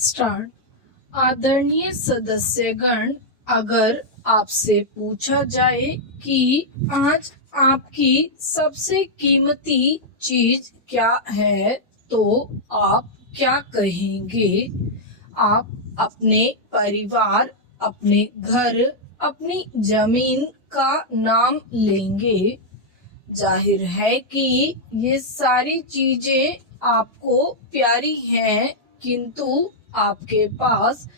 Start. आदरणीय सदस्यगण, अगर आपसे पूछा जाए कि आज आपकी सबसे कीमती चीज क्या है तो आप क्या कहेंगे? आप अपने परिवार, अपने घर, अपनी जमीन का नाम लेंगे। जाहिर है कि ये सारी चीजें आपको प्यारी हैं, किंतु आपके पास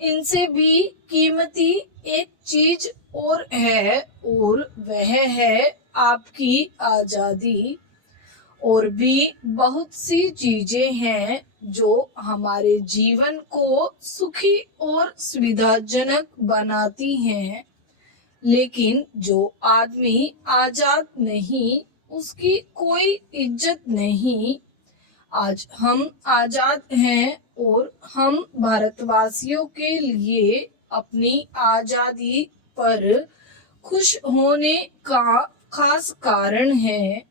इनसे भी कीमती एक चीज और है, और वह है आपकी आजादी। और भी बहुत सी चीजें हैं जो हमारे जीवन को सुखी और सुविधाजनक बनाती हैं, लेकिन जो आदमी आजाद नहीं, उसकी कोई इज्जत नहीं। आज हम आजाद हैं और हम भारतवासियों के लिए अपनी आजादी पर खुश होने का खास कारण है।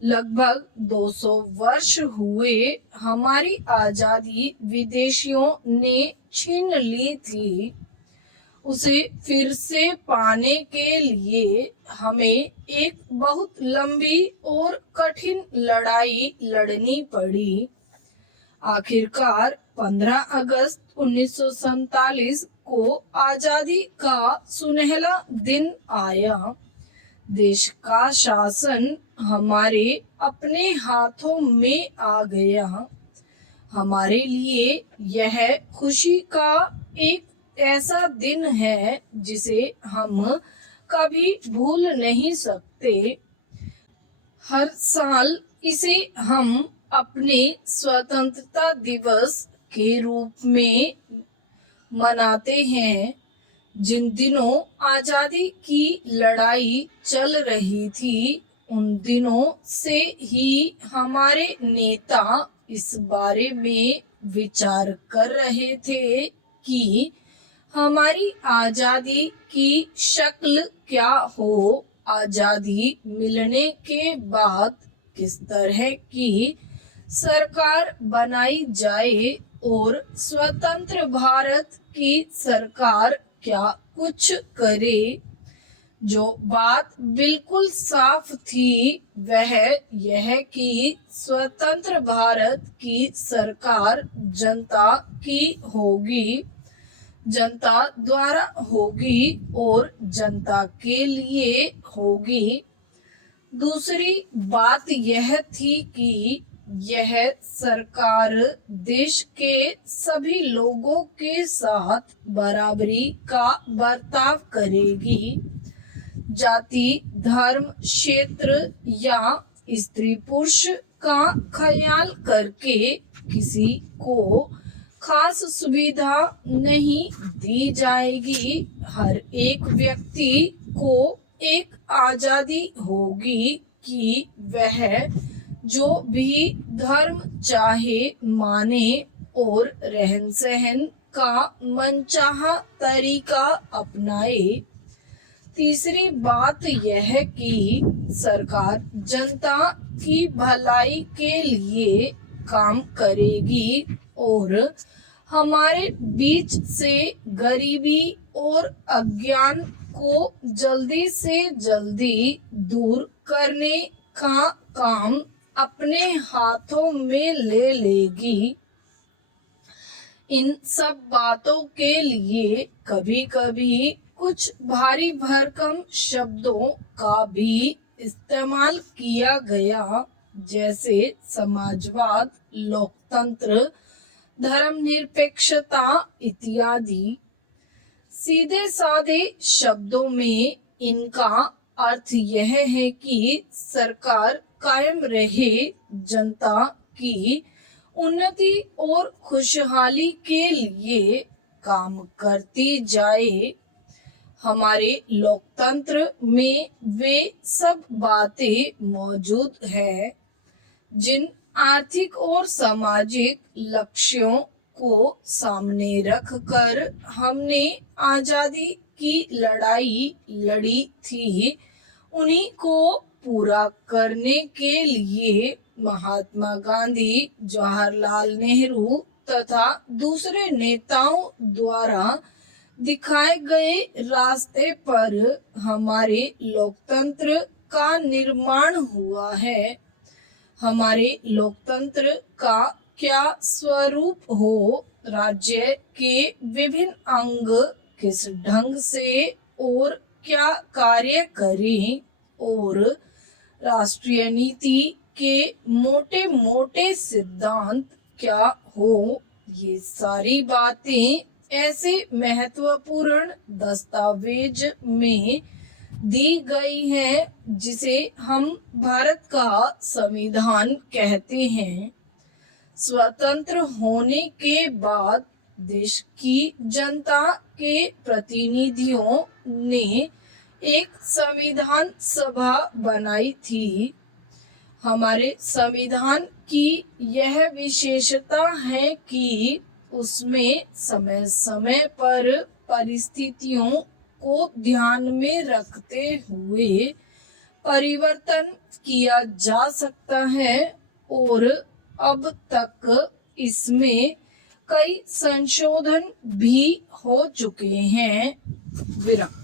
लगभग 200 वर्ष हुए हमारी आजादी विदेशियों ने छीन ली थी। उसे फिर से पाने के लिए हमें एक बहुत लंबी और कठिन लड़ाई लड़नी पड़ी। आखिरकार 15 अगस्त 1947 को आजादी का सुनहला दिन आया। देश का शासन हमारे अपने हाथों में आ गया। हमारे लिए यह खुशी का एक ऐसा दिन है जिसे हम कभी भूल नहीं सकते। हर साल इसे हम अपने स्वतंत्रता दिवस के रूप में मनाते हैं। जिन दिनों आजादी की लड़ाई चल रही थी, उन दिनों से ही हमारे नेता इस बारे में विचार कर रहे थे कि हमारी आजादी की शक्ल क्या हो, आजादी मिलने के बाद किस तरह की सरकार बनाई जाए और स्वतंत्र भारत की सरकार क्या कुछ करे। जो बात बिल्कुल साफ थी वह यह कि स्वतंत्र भारत की सरकार जनता की होगी, जनता द्वारा होगी और जनता के लिए होगी। दूसरी बात यह थी कि यह सरकार देश के सभी लोगों के साथ बराबरी का बर्ताव करेगी। जाति, धर्म, क्षेत्र या स्त्री पुरुष का ख्याल करके किसी को खास सुविधा नहीं दी जाएगी। हर एक व्यक्ति को एक आजादी होगी कि वह जो भी धर्म चाहे माने और रहन सहन का मनचाहा तरीका अपनाए। तीसरी बात यह कि सरकार जनता की भलाई के लिए काम करेगी और हमारे बीच से गरीबी और अज्ञान को जल्दी से जल्दी दूर करने का काम अपने हाथों में ले लेगी। इन सब बातों के लिए कभी कभी कुछ भारी भरकम शब्दों का भी इस्तेमाल किया गया, जैसे समाजवाद, लोकतंत्र, धर्मनिरपेक्षता इत्यादि। सीधे साधे शब्दों में इनका अर्थ यह है कि सरकार कायम रहे, जनता की उन्नति और खुशहाली के लिए काम करती जाए। हमारे लोकतंत्र में वे सब बातें मौजूद है जिन आर्थिक और सामाजिक लक्ष्यों को सामने रखकर हमने आजादी की लड़ाई लड़ी थी। उन्हीं को पूरा करने के लिए महात्मा गांधी, जवाहरलाल नेहरू, तथा दूसरे नेताओं द्वारा दिखाए गए रास्ते पर हमारे लोकतंत्र का निर्माण हुआ है। हमारे लोकतंत्र का क्या स्वरूप हो, राज्य के विभिन्न अंग किस ढंग से और क्या कार्य करें और राष्ट्रीय नीति के मोटे मोटे सिद्धांत क्या हो, ये सारी बातें ऐसे महत्वपूर्ण दस्तावेज में दी गई हैं जिसे हम भारत का संविधान कहते हैं। स्वतंत्र होने के बाद देश की जनता के प्रतिनिधियों ने एक संविधान सभा बनाई थी। हमारे संविधान की यह विशेषता है कि उसमें समय समय पर परिस्थितियों को ध्यान में रखते हुए परिवर्तन किया जा सकता है और अब तक इसमें कई संशोधन भी हो चुके हैं। विराम।